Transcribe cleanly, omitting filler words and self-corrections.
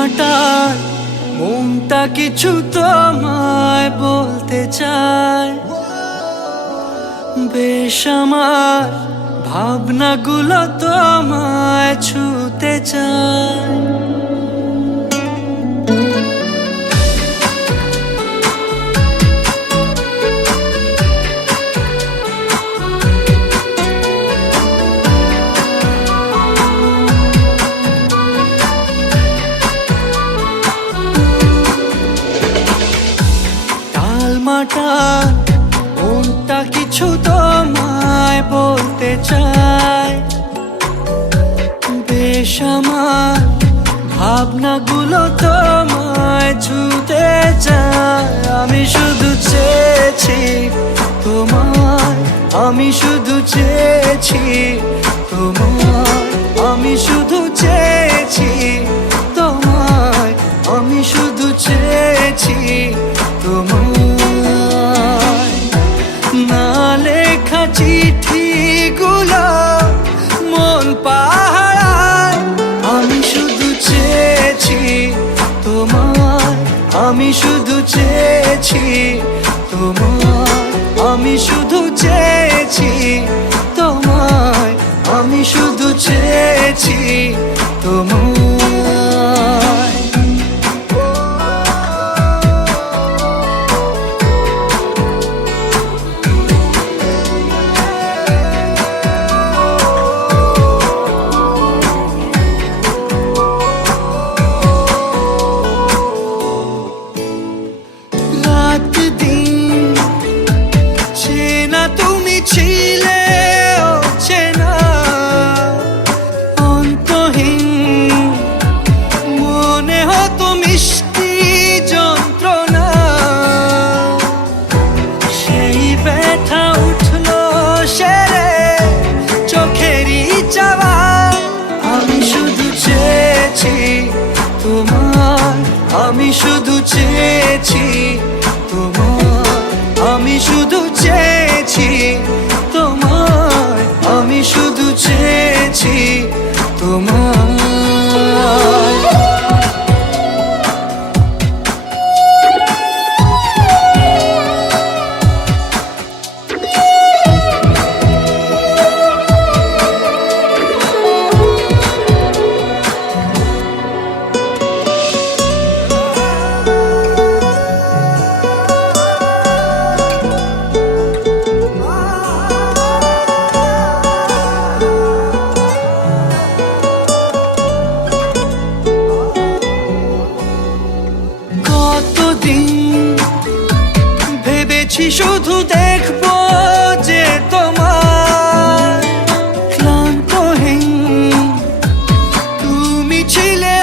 মাটার মনটা কিছু তোমায় বলতে চায়। বেশ আমার ভাবনাগুলো তোমায় ছুতে চায়। মাটার মনটা কিছু তোমায় বলতে চায়। বেশ আমার ভাবনাগুলো তোমায় ছুতে চায়। আমি শুধু চেয়েছি তোমায়, আমি শুধু চেয়েছি তোমায়, আমি শুধু চেয়েছি তোমায়, আমি শুধু চেয়েছি তোমায়। না লেখা চিঠিগুলো মন পাহারায়। আমি শুধু চেয়েছি তোমায়, আমি শুধু চেয়েছি তোমায়, আমি শুধু চেয়েছি তোমায়, আমি শুধু চেয়েছি তোমায়। তুমি ছিলে অচেনা অন্তহীন, মনে হতো মিষ্টি যন্ত্রণা। সেই ব্যথা উঠলো সেরে চোখেরই চাওয়া। আমি শুধু চেয়েছি তোমার, আমি শুধু চেয়েছি তোমার, আমি শুধু চেয়েছি তোমায়, আমি শুধু চেয়েছি তোমায়। ভেবেছি শুধু দেখবো যে তোমার ক্লান্তহীন তুমি ছিলে